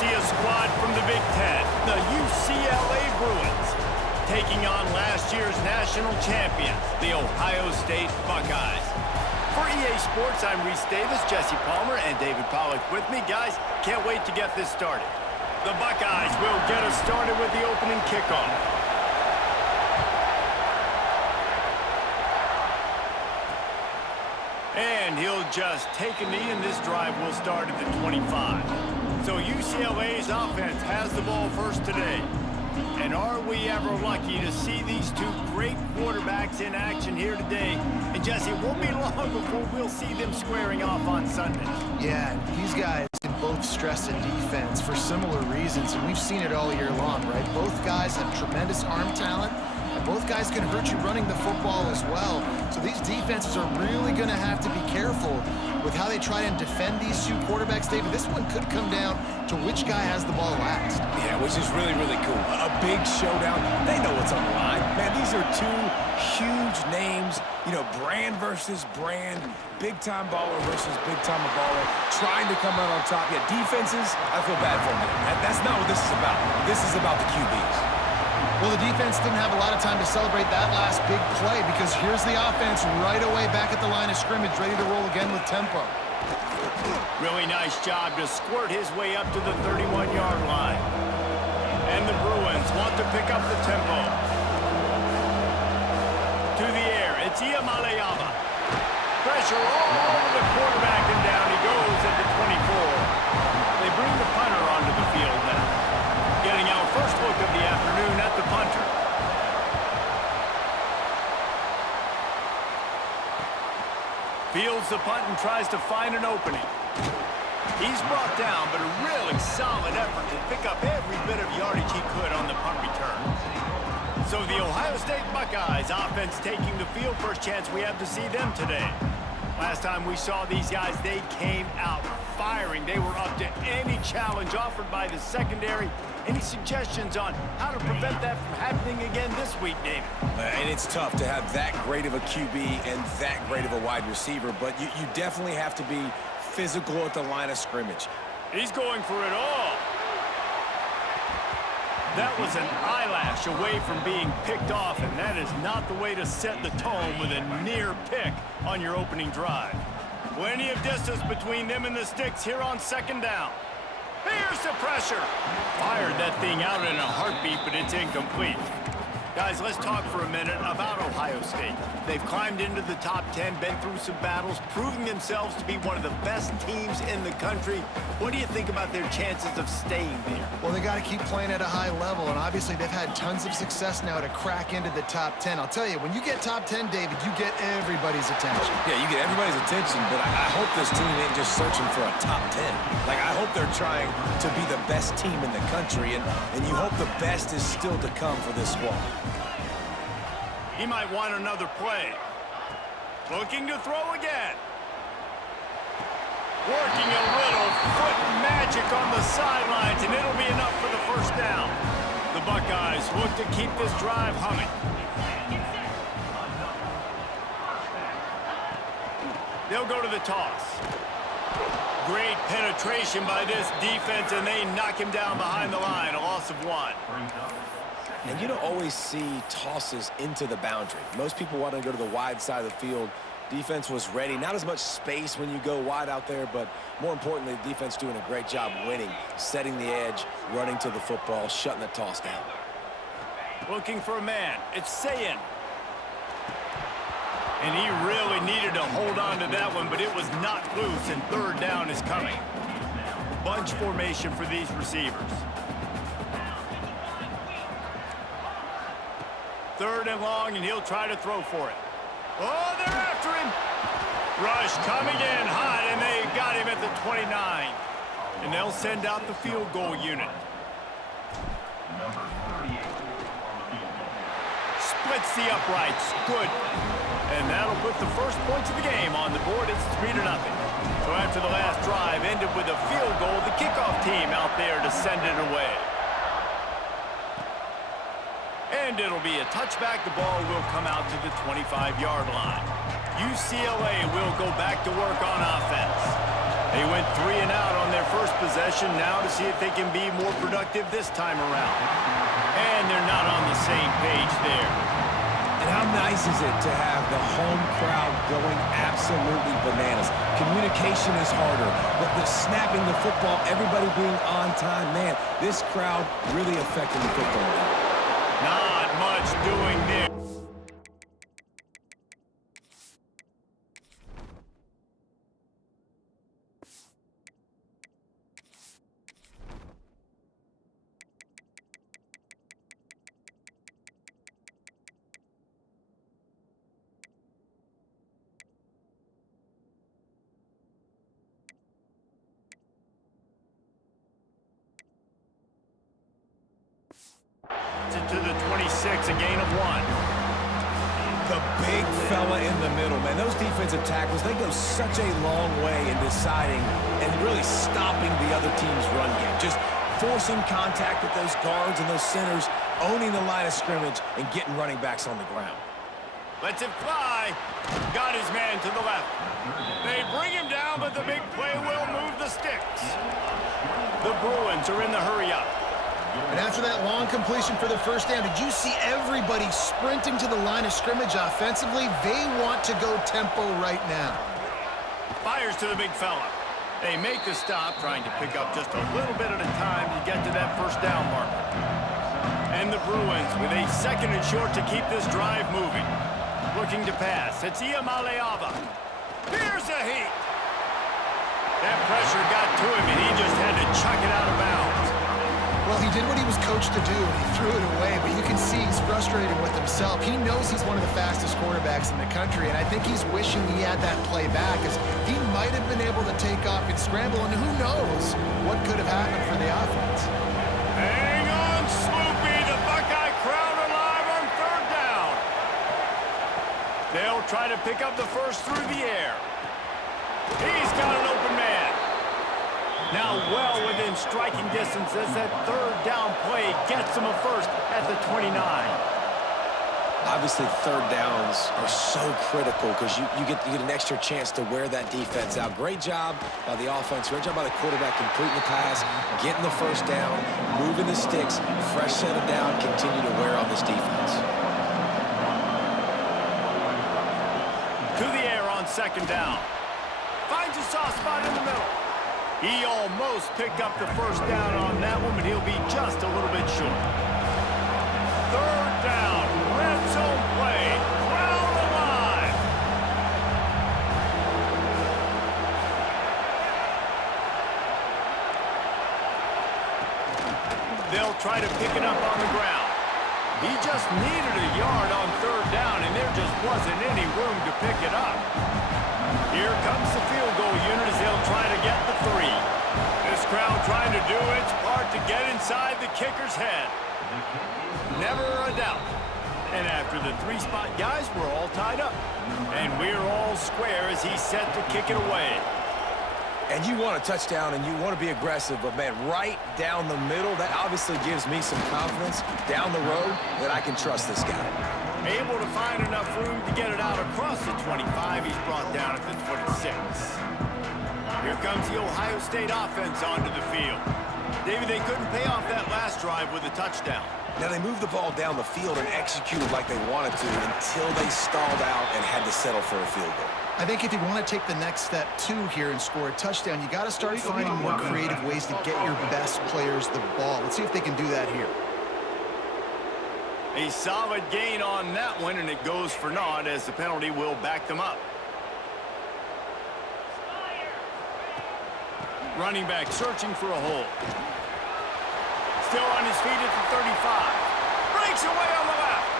see a squad from the Big Ten, the UCLA Bruins, taking on last year's national champions, the Ohio State Buckeyes. For EA Sports, I'm Reese Davis, Jesse Palmer, and David Pollack with me. Guys, can't wait to get this started. The Buckeyes will get us started with the opening kickoff. And he'll just take a knee, and this drive will start at the 25. So UCLA's offense has the ball first today. And are we ever lucky to see these two great quarterbacks in action here today? And Jesse, it won't be long before we'll see them squaring off on Sunday. Yeah, these guys can both stress a defense for similar reasons, and we've seen it all year long, right? Both guys have tremendous arm talent, and both guys can hurt you running the football as well. So these defenses are really going to have to be careful with how they try and defend these two quarterbacks. David, this one could come down to which guy has the ball last. Yeah, which is really, really cool. A big showdown. They know what's on the line. Man, these are two huge names, you know, brand versus brand, big-time baller versus big-time baller, trying to come out on top. Yeah, defenses, I feel bad for them. That's not what this is about. This is about the QBs. Well, the defense didn't have a lot of time to celebrate that last big play because here's the offense right away back at the line of scrimmage, ready to roll again with tempo. Really nice job to squirt his way up to the 31-yard line. And the Bruins want to pick up the tempo. To the air, it's Iamaleava. Pressure all over the quarterback, and down he goes at the 24. They bring the punter onto the field now. Getting our first look of the afternoon at the punter. Fields the punt and tries to find an opening. He's brought down, but a really solid effort to pick up every bit of yardage he could on the punt return. So the Ohio State Buckeyes offense taking the field. First chance we have to see them today. Last time we saw these guys, they came out firing. They were up to any challenge offered by the secondary. Any suggestions on how to prevent that from happening again this week, David? And it's tough to have that great of a QB and that great of a wide receiver, but you definitely have to be physical at the line of scrimmage. He's going for it all. That was an eyelash away from being picked off, and that is not the way to set the tone with a near pick on your opening drive. Plenty of distance between them and the sticks here on second down. Here's the pressure. Fired that thing out in a heartbeat, but it's incomplete. Guys, let's talk for a minute about Ohio State. They've climbed into the top 10, been through some battles, proving themselves to be one of the best teams in the country. What do you think about their chances of staying there? Well, they got to keep playing at a high level, and obviously they've had tons of success now to crack into the top 10. I'll tell you, when you get top 10, David, you get everybody's attention. Yeah, you get everybody's attention, but I hope this team ain't just searching for a top 10. Like, I hope they're trying to be the best team in the country, and you hope the best is still to come for this squad. He might want another play. Looking to throw again. Working a little foot magic on the sidelines, and it'll be enough for the first down. The Buckeyes look to keep this drive humming. They'll go to the toss. Great penetration by this defense, and they knock him down behind the line. A loss of 1. And you don't always see tosses into the boundary. Most people want to go to the wide side of the field. Defense was ready. Not as much space when you go wide out there, but more importantly, the defense doing a great job winning, setting the edge, running to the football, shutting the toss down. Looking for a man. It's Sayin. And he really needed to hold on to that one, but it was not loose, and third down is coming. Bunch formation for these receivers. Third and long, and he'll try to throw for it. Oh, they're after him. Rush coming in hot, and they got him at the 29. And they'll send out the field goal unit. Splits the uprights. Good. And that'll put the first points of the game on the board. It's 3-0. So after the last drive ended with a field goal, the kickoff team out there to send it away. And it'll be a touchback. The ball will come out to the 25-yard line. UCLA will go back to work on offense. They went 3 and out on their first possession, now to see if they can be more productive this time around. And they're not on the same page there. And how nice is it to have the home crowd going absolutely bananas? Communication is harder, but the snapping the football, everybody being on time, man, this crowd really affecting the football game. Not much doing there. To the 26, a gain of 1. The big fella in the middle, man. Those defensive tackles, they go such a long way in deciding and really stopping the other team's run game. Just forcing contact with those guards and those centers, owning the line of scrimmage, and getting running backs on the ground. Lets it fly. Got his man to the left. They bring him down, but the big play will move the sticks. The Bruins are in the hurry-up. And after that long completion for the first down, did you see everybody sprinting to the line of scrimmage offensively? They want to go tempo right now. Fires to the big fella. They make the stop, trying to pick up just a little bit at a time to get to that first down marker. And the Bruins with a 2nd and short to keep this drive moving. Looking to pass. It's Iamaleava. Here's a heat. That pressure got to him, and he just had to chuck it out of bounds. Well, he did what he was coached to do, and he threw it away, but you can see he's frustrated with himself. He knows he's one of the fastest quarterbacks in the country, and I think he's wishing he had that play back, as he might have been able to take off and scramble, and who knows what could have happened for the offense. Hang on, Sloopy. The Buckeye crowd alive on 3rd down. They'll try to pick up the first through the air. He's got an open man. Now well within striking distance as that 3rd down play gets him a first at the 29. Obviously, 3rd downs are so critical because you get an extra chance to wear that defense out. Great job by the offense. Great job by the quarterback completing the pass, getting the first down, moving the sticks, fresh set of down, continue to wear on this defense. To the air on 2nd down. Finds a soft spot in the middle. He almost picked up the first down on that one, but he'll be just a little bit short. 3rd down, red zone play, crowd alive. They'll try to pick it up on the ground. He just needed a yard on 3rd down, and there just wasn't any room to pick it up. Here comes the field goal unit as they'll try to get the 3. This crowd trying to do its part to get inside the kicker's head. Never a doubt. And after the 3-spot guys, we're all tied up. And we're all square as he's set to kick it away. And you want a touchdown and you want to be aggressive, but man, right down the middle, that obviously gives me some confidence down the road that I can trust this guy. Able to find enough room to get it out across the 25. He's brought down at the 26. Here comes the Ohio State offense onto the field. David, they couldn't pay off that last drive with a touchdown. Now, they moved the ball down the field and executed like they wanted to until they stalled out and had to settle for a field goal. I think if you want to take the next step, too, here and score a touchdown, you got to start finding more creative ways to get your best players the ball. Let's see if they can do that here. A solid gain on that one, and it goes for naught as the penalty will back them up. Running back searching for a hole. Still on his feet at the 35. Breaks away on the left.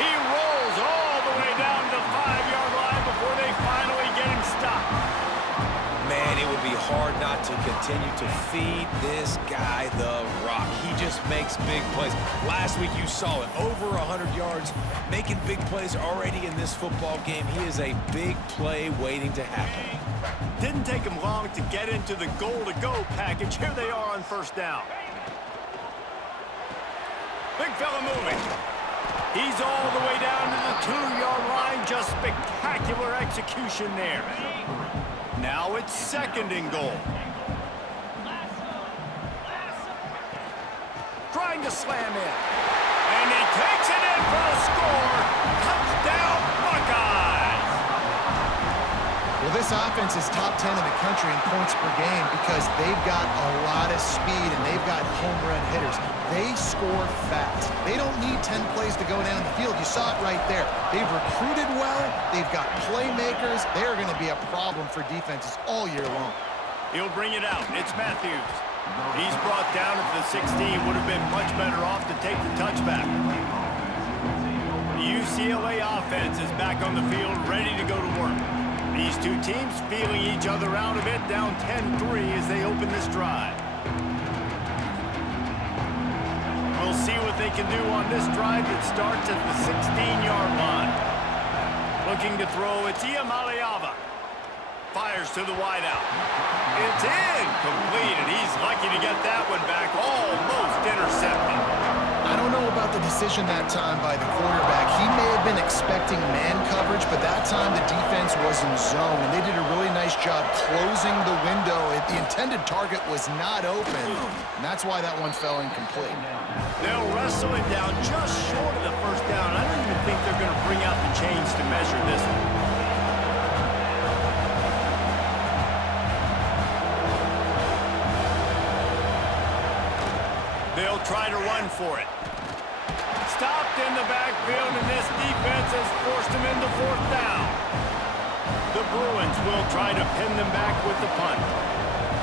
He rolls all the way down to the 5-yard line before they finally get him stopped. Man, it would be hard not to continue to feed this guy the rock. He just makes big plays. Last week you saw it, over 100 yards, making big plays already in this football game. He is a big play waiting to happen. Didn't take him long to get into the goal-to-go package. Here they are on 1st down. Big fella moving. He's all the way down to the 2-yard line. Just spectacular execution there. Now it's 2nd and goal. Trying to slam in. And he takes it in for a score. Touchdown, Buckeyes! Well, this offense is top 10 in the country in points per game because they've got a lot of speed and they've got home run hitters. They score fast. They don't need 10 plays to go down the field. You saw it right there. They've recruited well. They've got playmakers. They're going to be a problem for defenses all year long. He'll bring it out. It's Matthews. He's brought down at the 16. Would have been much better off to take the touchback. The UCLA offense is back on the field, ready to go to work. These two teams feeling each other out a bit, down 10-3 as they open this drive. We'll see what they can do on this drive that starts at the 16-yard line. Looking to throw, it's Iamaleava. Fires to the wideout. It's incomplete, and he's lucky to get that one back, almost intercepted. I don't know about the decision that time by the quarterback. He may have been expecting man coverage, but that time the defense was in zone, and they did a really nice job closing the window. The intended target was not open, and that's why that one fell incomplete. They'll wrestle it down just short of the first down. I don't even think they're going to bring out the chains to measure this one. They'll try to run for it. Stopped in the backfield, and this defense has forced him into 4th down. The Bruins will try to pin them back with the punt.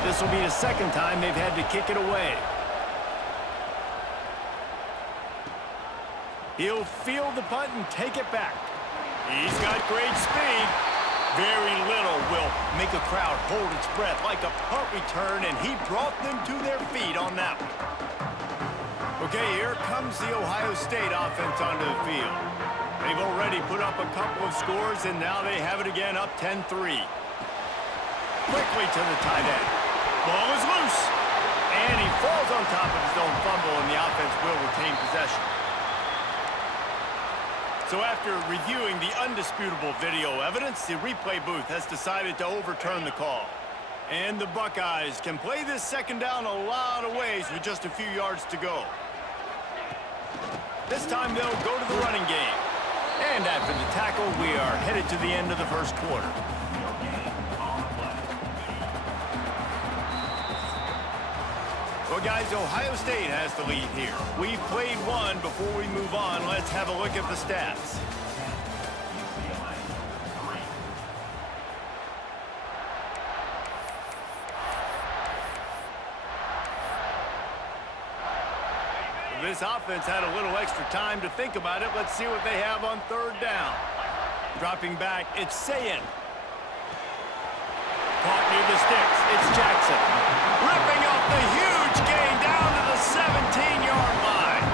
This will be the 2nd time they've had to kick it away. He'll field the punt and take it back. He's got great speed. Very little will make a crowd hold its breath like a punt return, and he brought them to their feet on that one. Okay, here comes the Ohio State offense onto the field. They've already put up a couple of scores, and now they have it again, up 10-3. Quickly to the tight end. Ball is loose. And he falls on top of his own fumble, and the offense will retain possession. So after reviewing the undisputable video evidence, the replay booth has decided to overturn the call. And the Buckeyes can play this 2nd down a lot of ways with just a few yards to go. This time they'll go to the running game. And after the tackle, we are headed to the end of the 1st quarter. Well, guys, Ohio State has the lead here. We've played one. Before we move on, let's have a look at the stats. This offense had a little extra time to think about it. Let's see what they have on 3rd down. Dropping back, it's Sayin. Caught near the sticks, it's Jackson. Ripping up the huge gain down to the 17-yard line.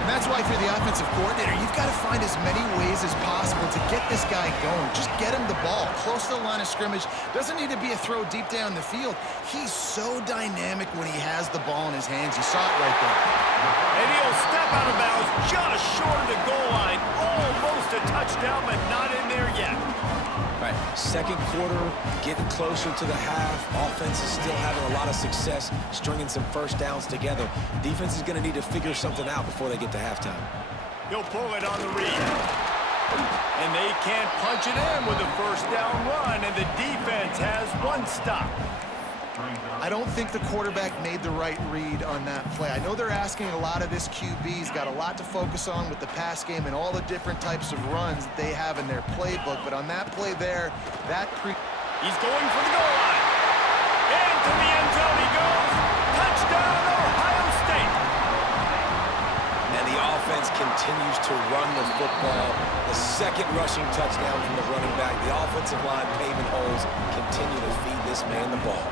And that's why if you're the offensive coordinator, you've got to find as many ways as possible to get this guy going. Just get him the ball close to the line of scrimmage. Doesn't need to be a throw deep down the field. He's so dynamic when he has the ball in his hands. You saw it right there. And he'll step out of bounds just short of the goal line. Almost a touchdown, but not in there yet. Right, 2nd quarter, getting closer to the half. Offense is still having a lot of success stringing some 1st downs together. Defense is going to need to figure something out before they get to halftime. He'll pull it on the read. And they can't punch it in with a 1st down run, and the defense has one stop. I don't think the quarterback made the right read on that play. I know they're asking a lot of this QB. He's got a lot to focus on with the pass game and all the different types of runs that they have in their playbook. But on that play there, he's going for the goal line. Into the end zone he goes. Touchdown, Ohio State. And the offense continues to run the football. The 2nd rushing touchdown from the running back. The offensive line paving holes continue to feed this man the ball.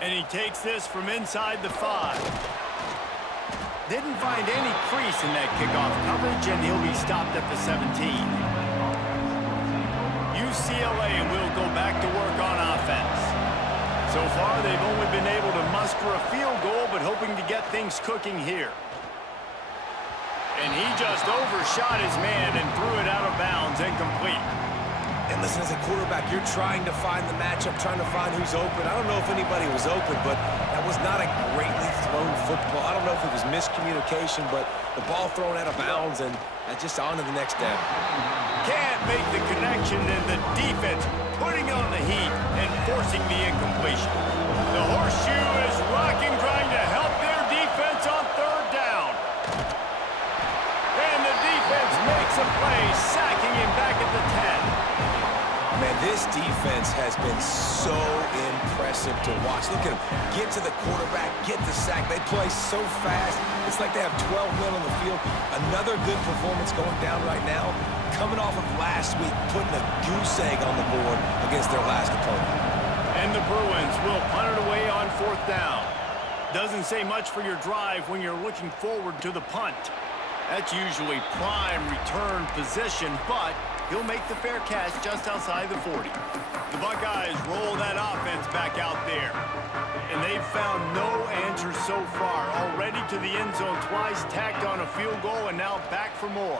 And he takes this from inside the 5. Didn't find any crease in that kickoff coverage, and he'll be stopped at the 17. UCLA will go back to work on offense. So far, they've only been able to muster a field goal, but hoping to get things cooking here. And he just overshot his man and threw it out of bounds, incomplete. And listen, as a quarterback, you're trying to find the matchup, trying to find who's open. I don't know if anybody was open, but that was not a greatly thrown football. I don't know if it was miscommunication, but the ball thrown out of bounds and just on to the next down. Can't make the connection, and the defense putting on the heat and forcing the incompletion. The horseshoe is rocking, trying to help their defense on third down. And the defense makes a play, sacking him back at the 10. Man, this defense has been so impressive to watch. Look at them. Get to the quarterback, get the sack. They play so fast. It's like they have 12 men on the field. Another good performance going down right now. Coming off of last week, putting a goose egg on the board against their last opponent. And the Bruins will punt it away on fourth down. Doesn't say much for your drive when you're looking forward to the punt. That's usually prime return position, but he'll make the fair catch just outside the 40. The Buckeyes roll that offense back out there. And they've found no answer so far. Already to the end zone twice, tacked on a field goal, and now back for more.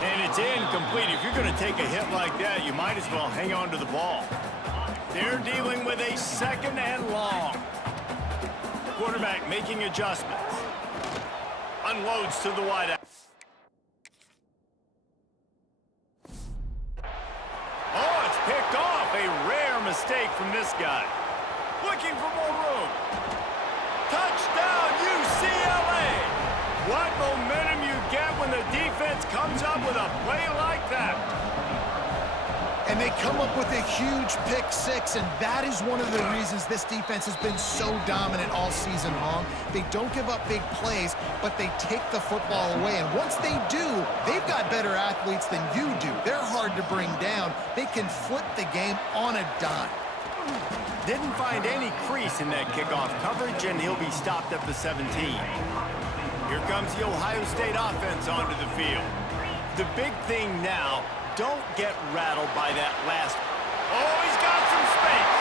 And it's incomplete. If you're going to take a hit like that, you might as well hang on to the ball. They're dealing with a second and long. Quarterback making adjustments. Unloads to the wideout. Oh, it's picked off. A rare mistake from this guy. Looking for more room. Touchdown, UCLA. What momentum you get when the defense comes up with a play like that. And they come up with a huge pick six, and that is one of the reasons this defense has been so dominant all season long. They don't give up big plays, but they take the football away. And once they do, they've got better athletes than you do. They're hard to bring down. They can flip the game on a dime. Didn't find any crease in that kickoff coverage, and he'll be stopped at the 17. Here comes the Ohio State offense onto the field. The big thing now, don't get rattled by that last. Oh, he's got some space.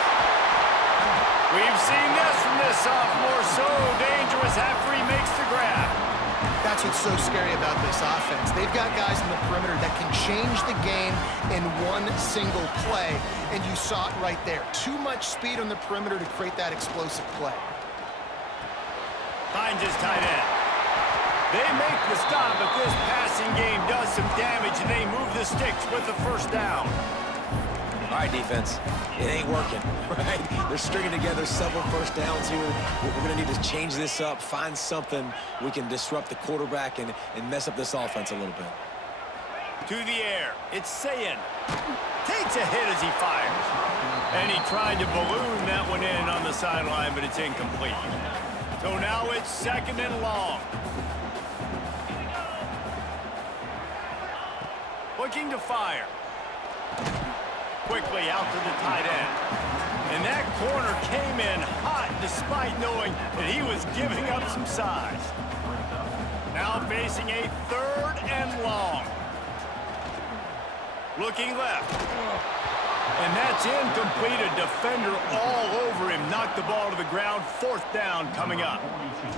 We've seen this from this sophomore, so dangerous after he makes the grab. That's what's so scary about this offense. They've got guys in the perimeter that can change the game in one single play, and you saw it right there. Too much speed on the perimeter to create that explosive play. Finds his tight end. They make the stop, but this passing game does some damage, and they move the sticks with the first down. All right, defense. It ain't working, right? They're stringing together several first downs here. We're going to need to change this up, find something we can disrupt the quarterback and mess up this offense a little bit. To the air. It's Sayin. Takes a hit as he fires. And he tried to balloon that one in on the sideline, but it's incomplete. So now it's second and long. Looking to fire. Quickly out to the tight end. And that corner came in hot despite knowing that he was giving up some size. Now facing a third and long. Looking left. And that's incomplete. A defender all over him. Knocked the ball to the ground. Fourth down coming up.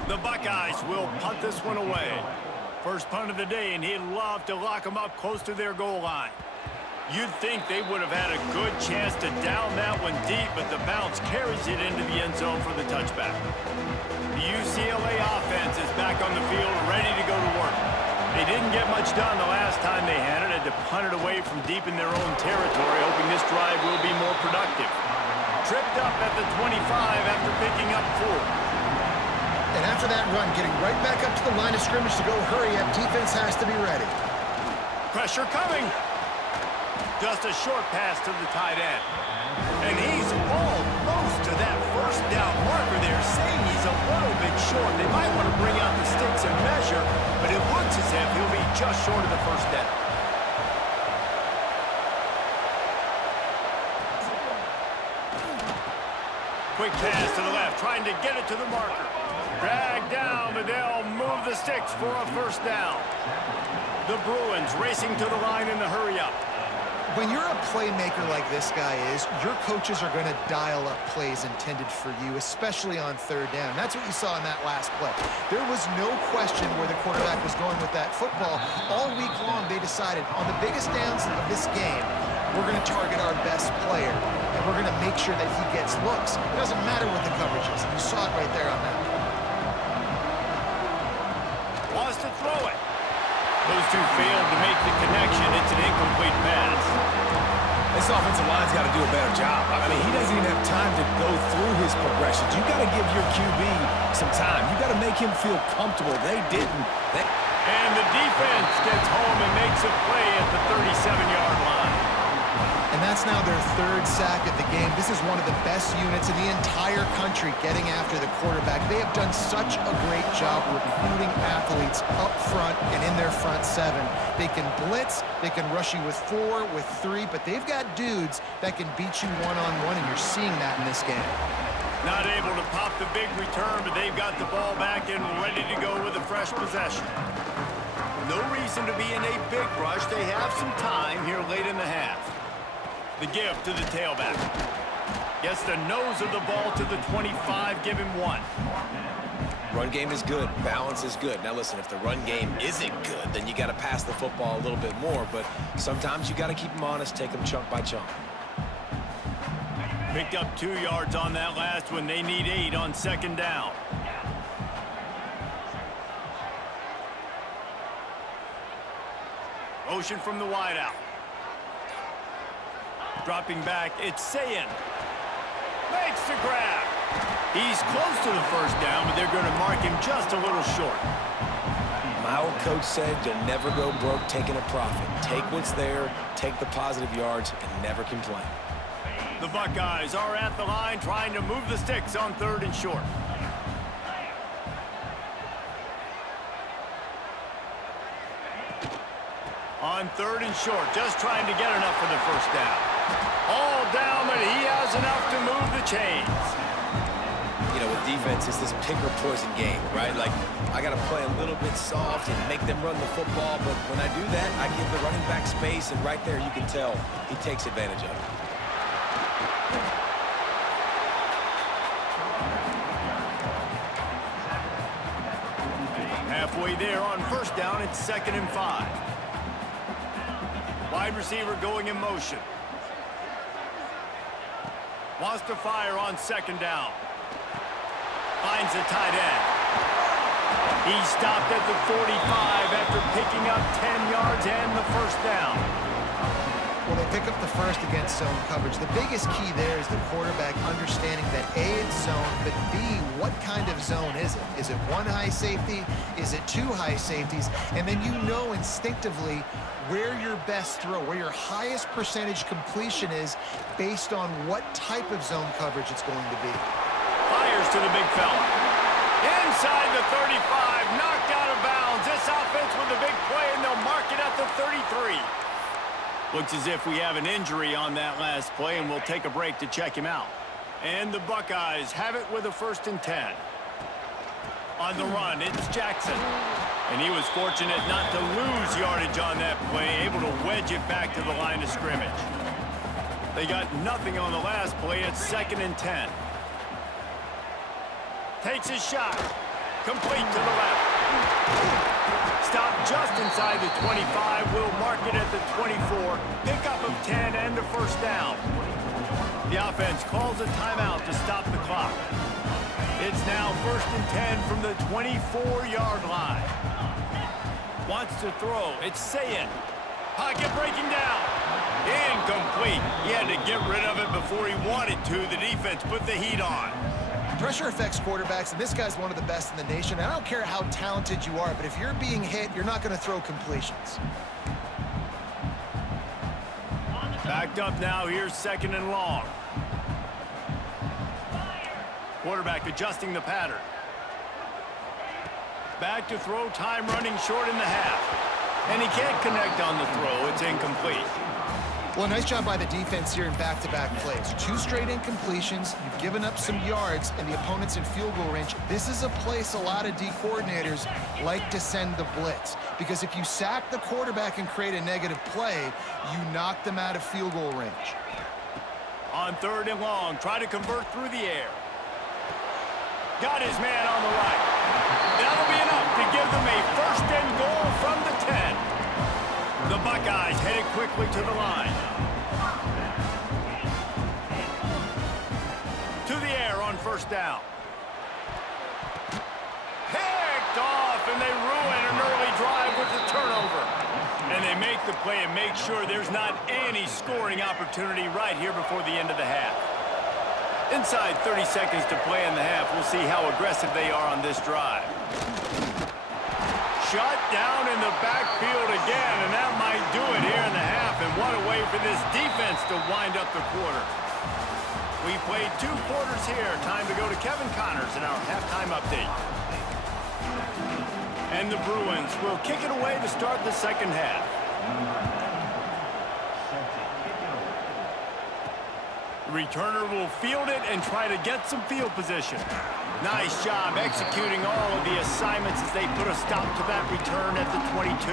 The Buckeyes will punt this one away. First punt of the day, and he'd love to lock them up close to their goal line. You'd think they would have had a good chance to down that one deep, but the bounce carries it into the end zone for the touchback. The UCLA offense is back on the field, ready to go to work. They didn't get much done the last time they had it, had to punt it away from deep in their own territory, hoping this drive will be more productive. Tripped up at the 25 after picking up 4. And after that run, getting right back up to the line of scrimmage to go hurry up, defense has to be ready. Pressure coming. Just a short pass to the tight end. And he's almost to that first down marker there, saying he's a little bit short. They might want to bring out the sticks and measure, but it looks as if he'll be just short of the first down. Quick pass to the left, trying to get it to the marker. Dragged down, but they'll move the sticks for a first down. The Bruins racing to the line in the hurry-up. when you're a playmaker like this guy is, your coaches are going to dial up plays intended for you, especially on third down. That's what you saw in that last play. There was no question where the quarterback was going with that football. All week long, they decided on the biggest downs of this game, we're going to target our best player, and we're going to make sure that he gets looks. It doesn't matter what the coverage is. You saw it right there on that play. Wants to throw it. Those two failed to make the connection. It's an incomplete pass. This offensive line's got to do a better job. I mean, he doesn't even have time to go through his progressions. You got to give your QB some time. You got to make him feel comfortable. They didn't. And the defense gets home and makes a play at the 37-yard line. And that's now their third sack of the game. This is one of the best units in the entire country getting after the quarterback. They have done such a great job recruiting athletes up front and in their front seven. They can blitz, they can rush you with 4, with 3, but they've got dudes that can beat you one-on-one, and you're seeing that in this game. Not able to pop the big return, but they've got the ball back and ready to go with a fresh possession. No reason to be in a big rush. They have some time here late in the half. The give to the tailback. Gets the nose of the ball to the 25, give him 1. Run game is good. Balance is good. Now, listen, if the run game isn't good, then you got to pass the football a little bit more. But sometimes you got to keep them honest, take them chunk by chunk. Picked up 2 yards on that last one. They need 8 on second down. Motion from the wideout. Dropping back, it's Sayin. Makes the grab. He's close to the first down, but they're going to mark him just a little short. My old coach said you'll never go broke taking a profit. Take what's there, take the positive yards, and never complain. The Buckeyes are at the line trying to move the sticks on 3rd and short. On 3rd and short, just trying to get enough for the first down. All down, but he has enough to move the chains. You know, with defense, it's this pick or poison game, right? Like, I got to play a little bit soft and make them run the football, but when I do that, I give the running back space, and right there you can tell he takes advantage of it. Halfway there on first down, it's 2nd and 5. Wide receiver going in motion. Wants to fire on 2nd down. Finds the tight end. He stopped at the 45 after picking up 10 yards and the first down. Well, they pick up the first against zone coverage. The biggest key there is the quarterback understanding that A, it's zone, but B, what kind of zone is it? Is it 1 high safety? Is it 2 high safeties? And then you know instinctively where your best throw, where your highest percentage completion is based on what type of zone coverage it's going to be. Fires to the big fella. Inside the 35, knocked out of bounds. This offense with a big play, and they'll mark it at the 33. Looks as if we have an injury on that last play, and we'll take a break to check him out. And the Buckeyes have it with a 1st and 10. On the run, it's Jackson. And he was fortunate not to lose yardage on that play, able to wedge it back to the line of scrimmage. They got nothing on the last play. It's 2nd and 10. Takes his shot. Complete to the left. Stopped just inside the 25. Will mark it at the 24. Pickup of 10 and a first down. The offense calls a timeout to stop the clock. It's now 1st and 10 from the 24-yard line. Wants to throw. It's Sayin. Pocket breaking down. Incomplete. He had to get rid of it before he wanted to. The defense put the heat on. Pressure affects quarterbacks, and this guy's one of the best in the nation. I don't care how talented you are, but if you're being hit, you're not going to throw completions. Backed up now. Here's 2nd and long. Quarterback adjusting the pattern. Back to throw, time running short in the half. And he can't connect on the throw. It's incomplete. Well, nice job by the defense here in back-to-back plays. 2 straight incompletions, you've given up some yards, and the opponent's in field goal range. This is a place a lot of D coordinators like to send the blitz, because if you sack the quarterback and create a negative play, you knock them out of field goal range. On 3rd and long, try to convert through the air. Got his man on the right. That'll be enough to give them a 1st and goal from the 10. The Buckeyes headed quickly to the line. To the air on 1st down. Picked off, and they ruin an early drive with the turnover. And they make the play and make sure there's not any scoring opportunity right here before the end of the half. Inside 30 seconds to play in the half, we'll see how aggressive they are on this drive. Shut down in the backfield again, and that might do it here in the half. And what a way for this defense to wind up the quarter. We've played 2 quarters here. Time to go to Kevin Connors in our halftime update. And the Bruins will kick it away to start the 2nd half. The returner will field it and try to get some field position. Nice job executing all of the assignments as they put a stop to that return at the 22.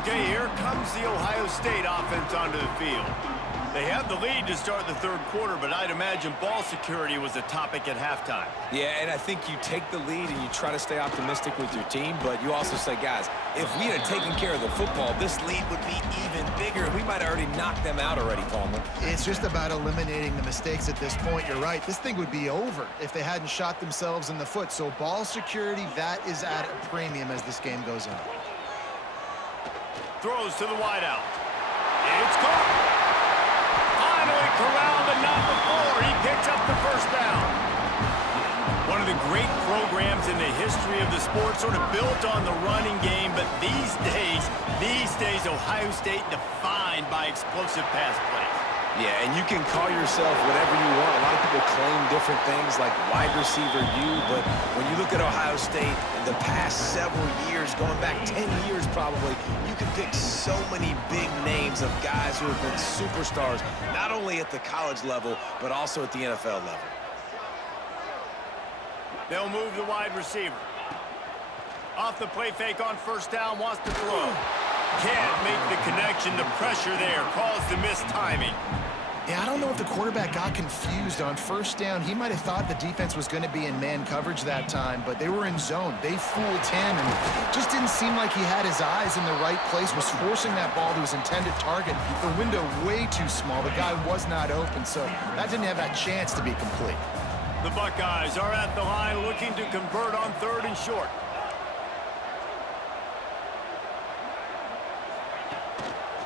Okay, here comes the Ohio State offense onto the field. They have the lead to start the 3rd quarter, but I'd imagine ball security was a topic at halftime. Yeah, and I think you take the lead and you try to stay optimistic with your team, but you also say, guys, if we had taken care of the football, this lead would be even bigger. We might have already knocked them out already, Palmer. It's just about eliminating the mistakes at this point. You're right. This thing would be over if they hadn't shot themselves in the foot. So ball security, that is at a premium as this game goes on. Throws to the wideout. It's caught. Finally corralled, but not before. He picks up the 1st down. One of the great programs in the history of the sport, sort of built on the running game, but these days, Ohio State defined by explosive pass plays. Yeah, and you can call yourself whatever you want. A lot of people claim different things like wide receiver U, but when you look at Ohio State in the past several years, going back 10 years probably, you can pick so many big names of guys who have been superstars, not only at the college level, but also at the NFL level. They'll move the wide receiver. Off the play fake on 1st down, wants to throw. Can't make the connection. The pressure there caused the missed timing. Yeah, I don't know if the quarterback got confused on 1st down. He might have thought the defense was going to be in man coverage that time, but they were in zone. They fooled him, and just didn't seem like he had his eyes in the right place, was forcing that ball to his intended target. The window way too small. The guy was not open, so that didn't have that chance to be complete. The Buckeyes are at the line looking to convert on 3rd and short.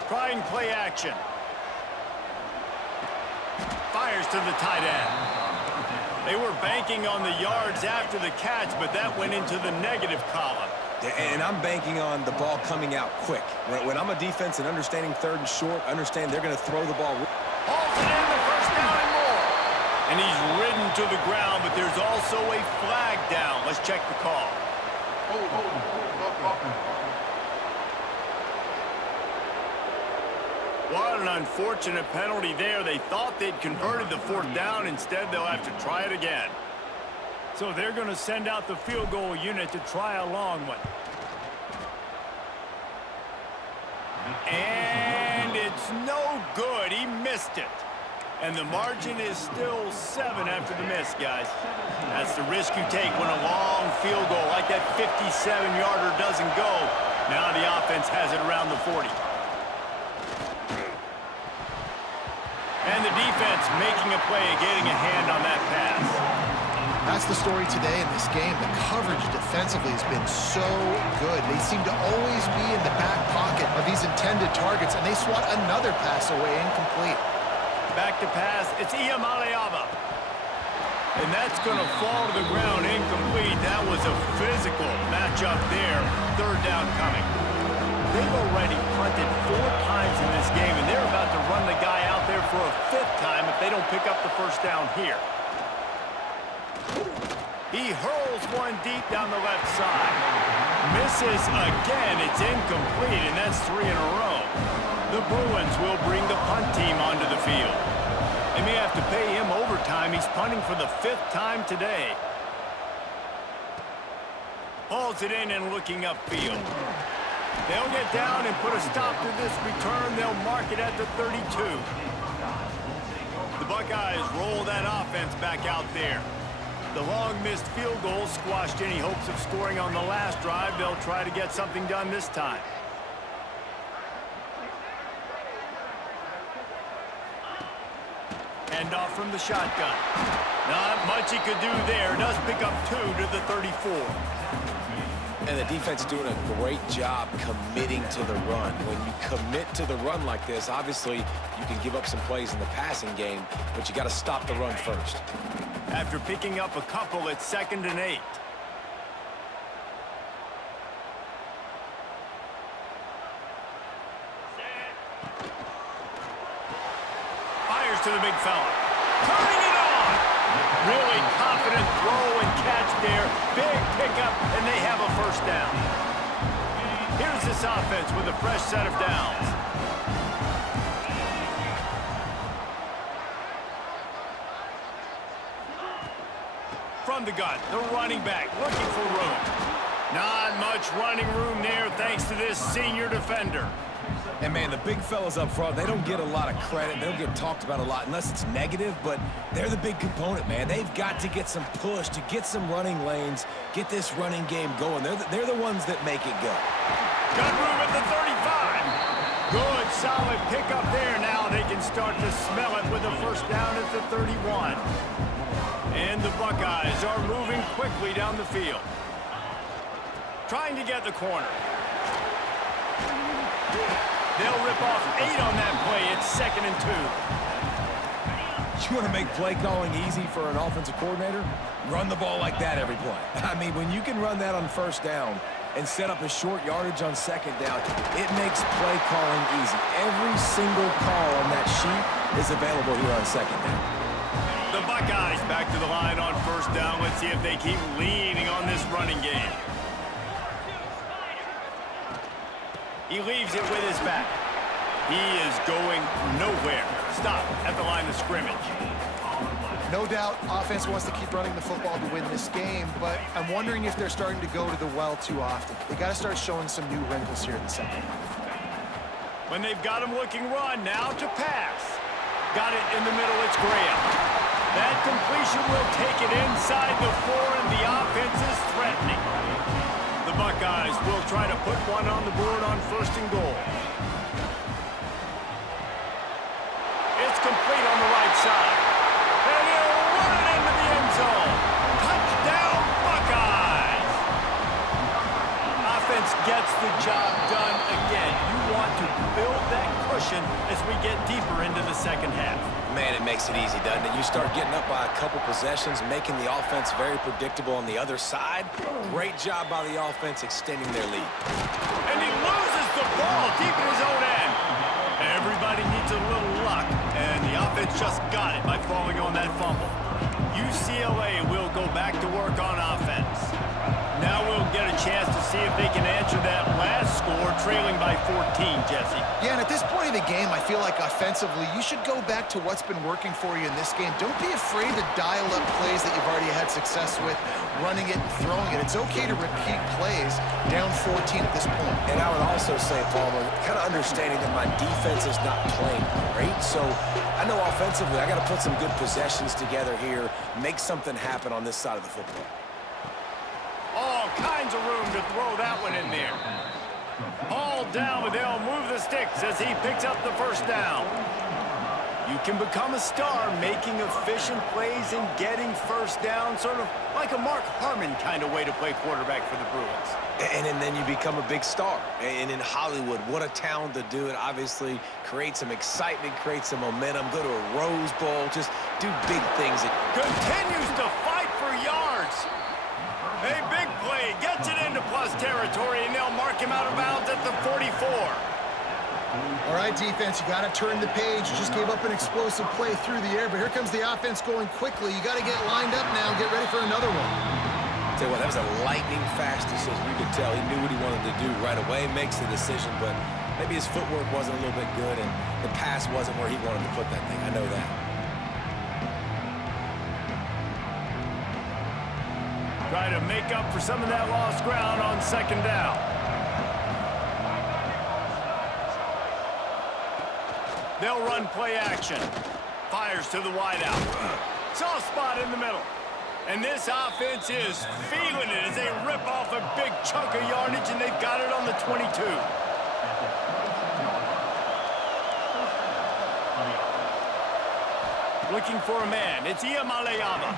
Trying play action. Fires to the tight end. They were banking on the yards after the catch, but that went into the negative column. And I'm banking on the ball coming out quick. When I'm a defense and understanding 3rd and short, understand they're going to throw the ball. Hauls it in, the 1st down and more. And he's ridden to the ground, but there's also a flag down. Let's check the call. What an unfortunate penalty there. They thought they'd converted the 4th down. Instead, they'll have to try it again. So they're going to send out the field goal unit to try a long one. And it's no good. He missed it. And the margin is still 7 after the miss, guys. That's the risk you take when a long field goal like that 57-yarder doesn't go. Now the offense has it around the 40. And the defense making a play, getting a hand on that pass. That's the story today in this game. The coverage defensively has been so good. They seem to always be in the back pocket of these intended targets, and they swat another pass away incomplete. Back to pass, it's Iamaleava. And that's going to fall to the ground incomplete. That was a physical matchup there. 3rd down coming. They've already punted 4 times in this game, and they're about to run the guy out there for a 5th time if they don't pick up the 1st down here. He hurls one deep down the left side. Misses again. It's incomplete, and that's 3 in a row. The The Bruins will bring the punt team onto the field. They may have to pay him overtime. He's punting for the 5th time today. Hauls it in and looking upfield. They'll get down and put a stop to this return. They'll mark it at the 32. The Buckeyes roll that offense back out there. The long missed field goal squashed any hopes of scoring on the last drive. They'll try to get something done this time. Hand off from the shotgun. Not much he could do there. Does pick up 2 to the 34. And the defense doing a great job committing to the run. When you commit to the run like this, obviously you can give up some plays in the passing game, but you got to stop the run first. After picking up a couple, it's 2nd and 8. Fires to the big fella. Turning it on! Really confident throw and catch there. Big pickup, and they have a 1st down. Here's this offense with a fresh set of downs. From the gun, the running back looking for room. Not much running room there thanks to this senior defender. And, man, the big fellas up front, they don't get a lot of credit. They don't get talked about a lot unless it's negative, but they're the big component, man. They've got to get some push, to get some running lanes, get this running game going. They're the ones that make it go. Got room at the 35. Good, solid pickup there. Now they can start to smell it with a 1st down at the 31. And the Buckeyes are moving quickly down the field. Trying to get the corner. They'll rip off 8 on that play. It's 2nd and 2. You want to make play calling easy for an offensive coordinator? Run the ball like that every play. I mean, when you can run that on 1st down and set up a short yardage on 2nd down, it makes play calling easy. Every single call on that sheet is available here on 2nd down. The Buckeyes back to the line on 1st down. Let's see if they keep leaning on this running game. He leaves it with his back. He is going nowhere. Stop at the line of scrimmage. No doubt, offense wants to keep running the football to win this game, but I'm wondering if they're starting to go to the well too often. They got to start showing some new wrinkles here in the 2nd half. When they've got him looking run, now to pass. Got it in the middle, it's Graham. That completion will take it inside the 4, and the offense is threatening. The Buckeyes will try to put one on the board on 1st and goal. It's complete on the right side. And he'll run it into the end zone. Touchdown, Buckeyes! Offense gets the job done again. You want to build that cushion as we get deeper into the 2nd half. Man, it makes it easy, doesn't it? You start getting up by a couple possessions, making the offense very predictable on the other side. Great job by the offense extending their lead. And he loses the ball deep in his own end. Everybody needs a little luck, and the offense just got it by falling on that fumble. UCLA will go back to work on offense. Now we'll get a chance to see if they can answer that last score, trailing by 14, Jesse. Yeah, and at this point of the game, I feel like offensively, you should go back to what's been working for you in this game. Don't be afraid to dial up plays that you've already had success with, running it and throwing it. It's okay to repeat plays down 14 at this point. And I would also say, Palmer, kind of understanding that my defense is not playing great, so I know offensively I got to put some good possessions together here, make something happen on this side of the football. All kinds of room to throw that one in there. All down, but they'll move the sticks as he picks up the 1st down. You can become a star making efficient plays and getting 1st down, sort of like a Mark Harmon kind of way to play quarterback for the Bruins. And then you become a big star. And in Hollywood, what a town to do it. Obviously, create some excitement, create some momentum, go to a Rose Bowl, just do big things. Continues to fight for yards. A big play, gets it into plus territory, and they'll mark him out of bounds at the 44. All right, defense, you got to turn the page. You just gave up an explosive play through the air, but here comes the offense going quickly. You got to get lined up now and get ready for another one. Tell you what, that was a lightning fast decision. You could tell he knew what he wanted to do right away, makes the decision, but Maybe his footwork wasn't a little bit good, and the pass wasn't where he wanted to put that thing. I know that. Try to make up for some of that lost ground on second down. They'll run play action. Fires to the wideout. Soft spot in the middle. And this offense is feeling it as they rip off a big chunk of yardage, and they've got it on the 22. Looking for a man. It's Iamaleava.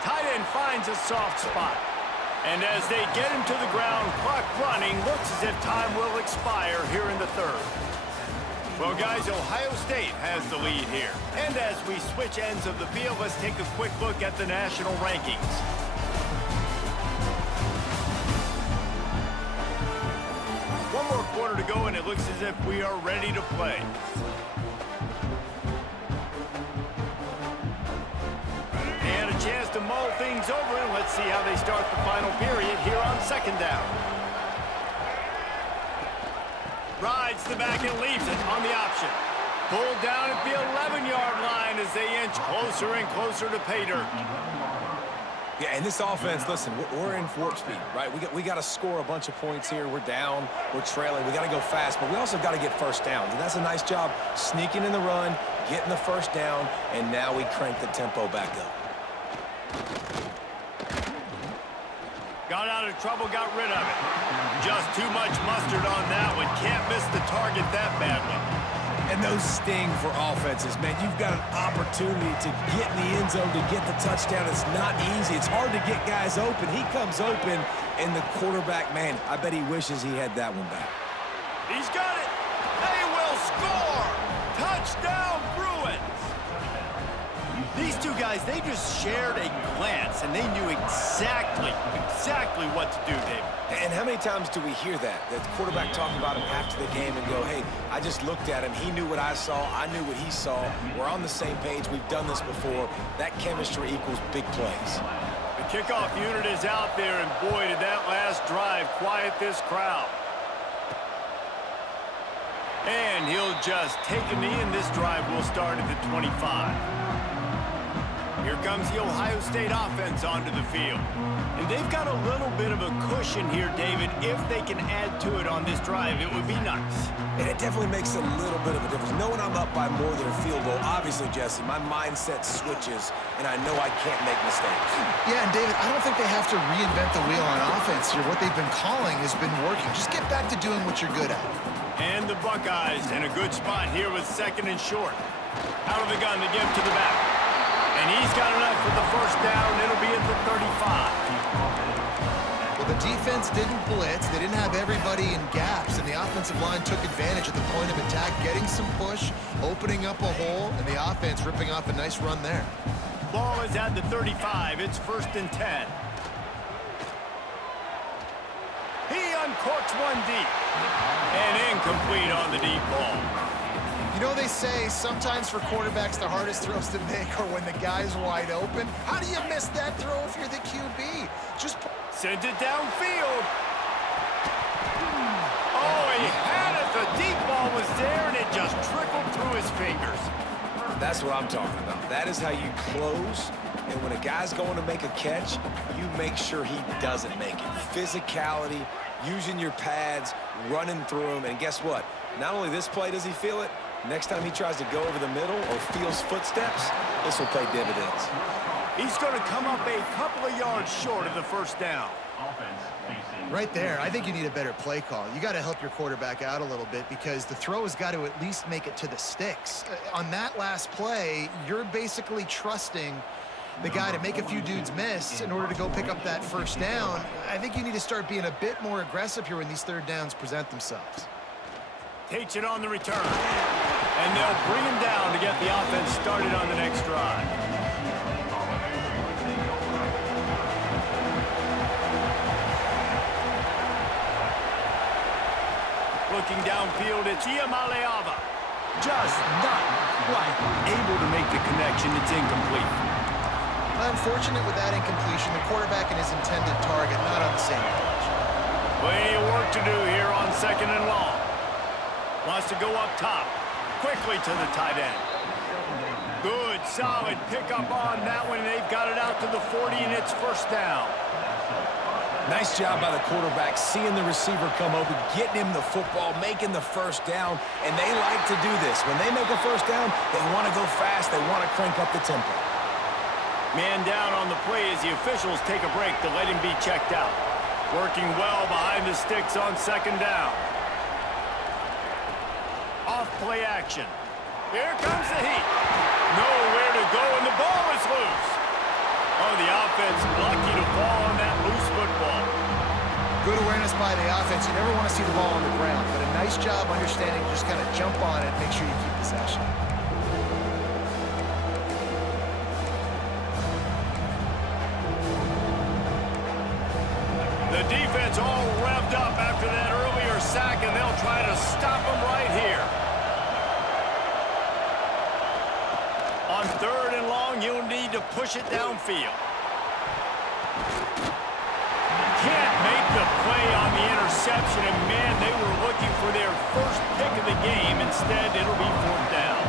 Tight end finds a soft spot. And as they get him to the ground, clock running, looks as if time will expire here in the third. Well, guys, Ohio State has the lead here. And as we switch ends of the field, let's take a quick look at the national rankings. One more quarter to go, and it looks as if we are ready to play. And a chance to mull things over, and let's see how they start the final period here on second down. Rides the back and leaves it on the option. Pulled down at the 11-yard line as they inch closer and closer to pay dirt. Yeah, and this offense, listen, we're in warp speed, right? We got to score a bunch of points here. We're down, we're trailing. We got to go fast, but we also got to get first downs. And that's a nice job sneaking in the run, getting the first down, and now we crank the tempo back up. Got out of trouble, got rid of it. Just too much mustard on that one. Can't miss the target that badly. And those sting for offenses, man. You've got an opportunity to get in the end zone, to get the touchdown. It's not easy. It's hard to get guys open. He comes open, and the quarterback, man, I bet he wishes he had that one back. He's got it. They will score. Touchdown, Bruins. These two guys, they just shared a glance, and they knew exactly what to do, David. And how many times do we hear that? The quarterback talk about him after the game and go, hey, I just looked at him. He knew what I saw. I knew what he saw. We're on the same page. We've done this before. That chemistry equals big plays. The kickoff unit is out there, and boy, did that last drive quiet this crowd. And he'll just take a knee, and this drive will start at the 25. Here comes the Ohio State offense onto the field. And they've got a little bit of a cushion here, David. If they can add to it on this drive, it would be nice. And it definitely makes a little bit of a difference. Knowing I'm up by more than a field goal, obviously, Jesse, my mindset switches, and I know I can't make mistakes. Yeah, and David, I don't think they have to reinvent the wheel on offense here. What they've been calling has been working. Just get back to doing what you're good at. And the Buckeyes in a good spot here with second and short. Out of the gun to give to the back. And he's got enough for the first down. It'll be at the 35. Well, the defense didn't blitz. They didn't have everybody in gaps, and the offensive line took advantage at the point of attack, getting some push, opening up a hole, and the offense ripping off a nice run there. Ball is at the 35. It's 1st and 10. He uncorks one deep. And incomplete on the deep ball. You know, they say sometimes for quarterbacks the hardest throws to make are when the guy's wide open. How do you miss that throw if you're the QB? Just send it downfield. Oh, he had it. The deep ball was there, and it just trickled through his fingers. That's what I'm talking about. That is how you close. And when a guy's going to make a catch, you make sure he doesn't make it. Physicality, using your pads, running through them. And guess what? Not only this play does he feel it, next time he tries to go over the middle or feels footsteps, this will pay dividends. He's going to come up a couple of yards short of the first down. Right there, I think you need a better play call. You got to help your quarterback out a little bit because the throw has got to at least make it to the sticks. On that last play, you're basically trusting the guy to make a few dudes miss in order to go pick up that first down. I think you need to start being a bit more aggressive here when these third downs present themselves. Takes it on the return. And they'll bring him down to get the offense started on the next drive. Looking downfield, it's Iamaleava. Just not quite able to make the connection. It's incomplete. Unfortunate with that incompletion. The quarterback and his intended target not on the same page. Plenty of work to do here on second and long. Wants to go up top. Quickly to the tight end. Good, solid pickup on that one. They've got it out to the 40, and it's first down. Nice job by the quarterback, seeing the receiver come open, getting him the football, making the first down, and they like to do this. When they make a first down, they want to go fast. They want to crank up the tempo. Man down on the play as the officials take a break to let him be checked out. Working well behind the sticks on second down. Off play action. Here comes the heat. Nowhere to go, and the ball is loose. Oh, the offense lucky to fall on that loose football. Good awareness by the offense. You never want to see the ball on the ground, but a nice job understanding just kind of jump on it, make sure you keep possession. The defense all revved up after that earlier sack, and they'll try to stop them right here. On third and long, you'll need to push it downfield. Can't make the play on the interception, and man, they were looking for their first pick of the game. Instead, it'll be fourth down.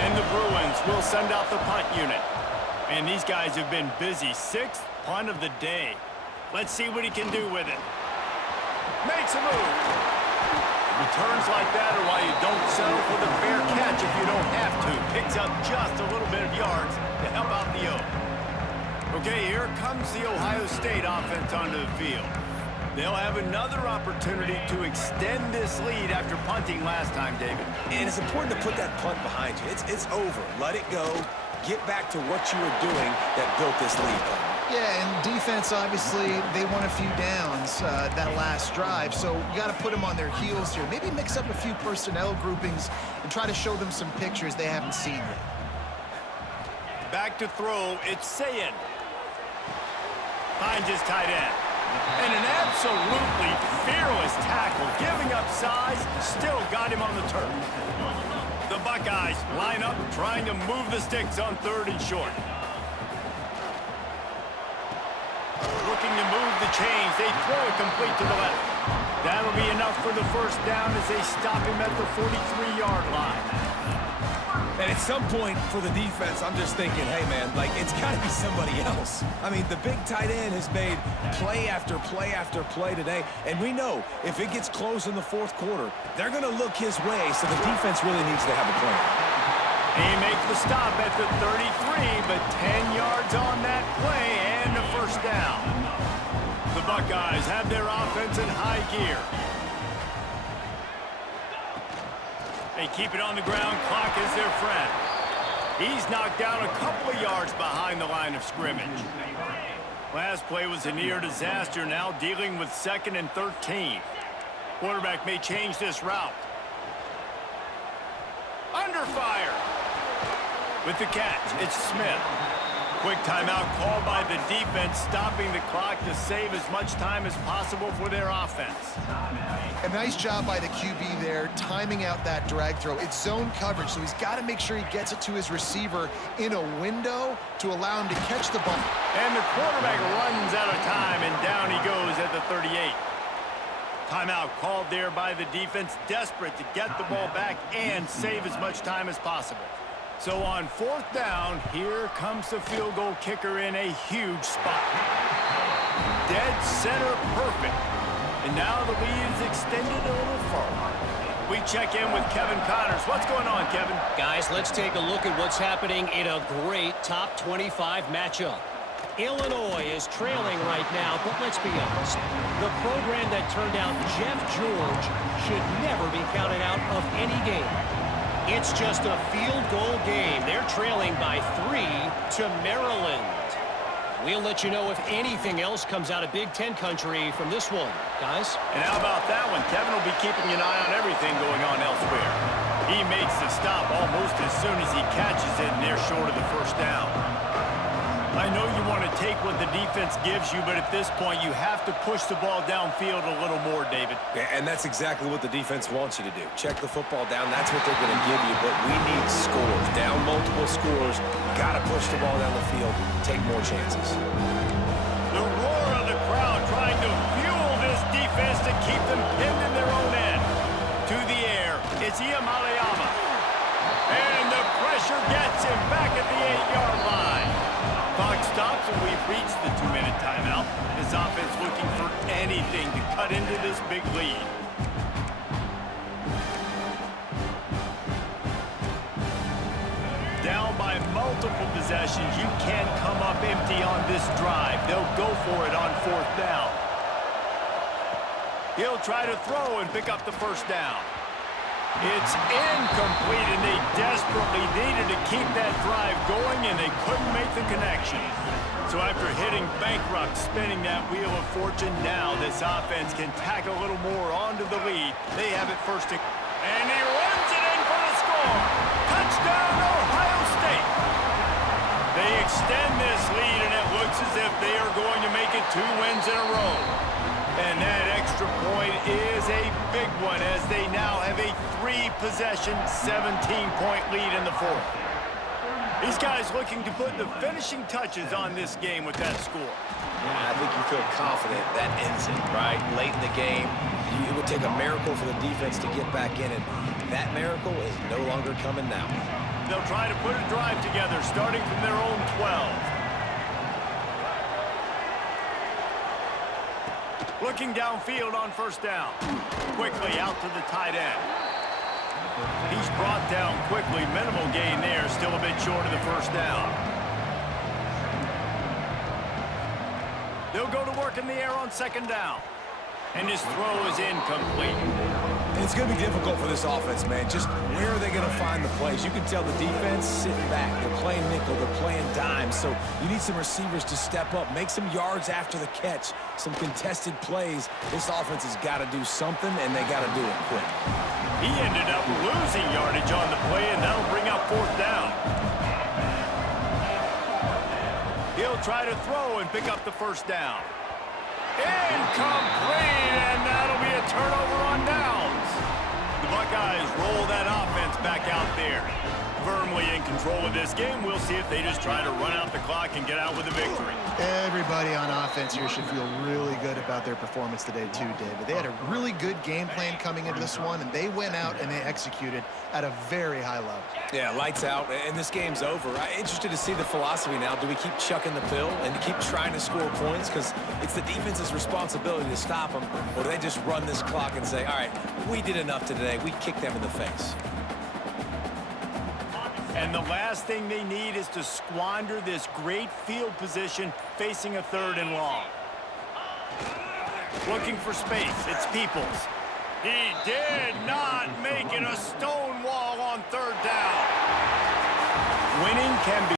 And the Bruins will send out the punt unit. And these guys have been busy. Sixth punt of the day. Let's see what he can do with it. Makes a move. Returns like that are why you don't settle for the fair catch if you don't have to. Picks up just a little bit of yards to help out the O. Okay, here comes the Ohio State offense onto the field. They'll have another opportunity to extend this lead after punting last time, David. And it's important to put that punt behind you. It's over. Let it go. Get back to what you were doing that built this lead. Yeah, and defense, obviously, they won a few downs that last drive, so you got to put them on their heels here. Maybe mix up a few personnel groupings and try to show them some pictures they haven't seen yet. Back to throw, it's Sayin. Finds his tight end. And an absolutely fearless tackle, giving up size, still got him on the turf. The Buckeyes line up, trying to move the sticks on third and short. Looking to move the chains. They throw it complete to the left. That'll be enough for the first down as they stop him at the 43-yard line. And at some point for the defense, I'm just thinking, hey, man, like, it's got to be somebody else. I mean, the big tight end has made play after play after play today, and we know if it gets close in the fourth quarter, they're going to look his way, so the defense really needs to have a plan. He makes the stop at the 33, but 10 yards on that play and the first down. The Buckeyes have their offense in high gear. They keep it on the ground. Clock is their friend. He's knocked down a couple of yards behind the line of scrimmage. Last play was a near disaster, now dealing with 2nd and 13. Quarterback may change this route. Under fire. With the catch, it's Smith. Quick timeout called by the defense, stopping the clock to save as much time as possible for their offense. A nice job by the QB there, timing out that drag throw. It's zone coverage, so he's got to make sure he gets it to his receiver in a window to allow him to catch the ball. And the quarterback runs out of time, and down he goes at the 38. Timeout called there by the defense, desperate to get the ball back and save as much time as possible. So on fourth down, here comes the field goal kicker in a huge spot. Dead center perfect. And now the lead is extended a little further. We check in with Kevin Connors. What's going on, Kevin? Guys, let's take a look at what's happening in a great top 25 matchup. Illinois is trailing right now, but let's be honest. The program that turned out Jeff George should never be counted out of any game. It's just a field goal game. They're trailing by 3 to Maryland. We'll let you know if anything else comes out of Big Ten country from this one, guys. And how about that one? Kevin will be keeping an eye on everything going on elsewhere. He makes the stop almost as soon as he catches it, and they're short of the first down. I know you want to take what the defense gives you, but at this point, you have to push the ball downfield a little more, David. Yeah, and that's exactly what the defense wants you to do. Check the football down. That's what they're going to give you, but we need scores. Down multiple scores. Got to push the ball down the field. Take more chances. The roar of the crowd trying to fuel this defense to keep them pinned in their own end. To the air, it's is Iamaleava. And the pressure gets him back at the 8-yard line. Clock stops and we've reached the 2-minute timeout. This offense looking for anything to cut into this big lead. Down by multiple possessions, you can't come up empty on this drive. They'll go for it on 4th down. He'll try to throw and pick up the first down. It's incomplete, and they desperately needed to keep that drive going, and they couldn't make the connection. So after hitting bankrupt, spinning that wheel of fortune, now this offense can tack a little more onto the lead. They have it first, and he runs it in for the score. Touchdown, Ohio State. They extend this lead, and it looks as if they are going to make it 2 wins in a row. And that extra point is a big one as they now have a 3-possession, 17-point lead in the 4th. These guys looking to put the finishing touches on this game with that score. Yeah, I think you feel confident that ends it, right? Late in the game, it would take a miracle for the defense to get back in it. That miracle is no longer coming now. They'll try to put a drive together, starting from their own 12. Looking downfield on 1st down. Quickly out to the tight end. He's brought down quickly. Minimal gain there. Still a bit short of the 1st down. They'll go to work in the air on 2nd down. And his throw is incomplete. And it's going to be difficult for this offense, man. Just where are they going to find the plays? You can tell the defense sitting back. They're playing nickel. They're playing dime. So you need some receivers to step up, make some yards after the catch, some contested plays. This offense has got to do something, and they got to do it quick. He ended up losing yardage on the play, and that'll bring up 4th down. He'll try to throw and pick up the 1st down. Incomplete, and that'll be a turnover on downs. The Buckeyes roll that offense back out there. Firmly in control of this game. We'll see if they just try to run out the clock and get out with a victory. Everybody on offense here should feel really good about their performance today too, David. They had a really good game plan coming into this one, and they went out and they executed at a very high level. Yeah, lights out, and this game's over. I'm interested to see the philosophy now. Do we keep chucking the pill and keep trying to score points? Because it's the defense's responsibility to stop them. Or do they just run this clock and say, all right, we did enough today. We kicked them in the face. And the last thing they need is to squander this great field position facing a 3rd and long. Looking for space, it's Peoples. He did not make it a stone wall on 3rd down. Winning can be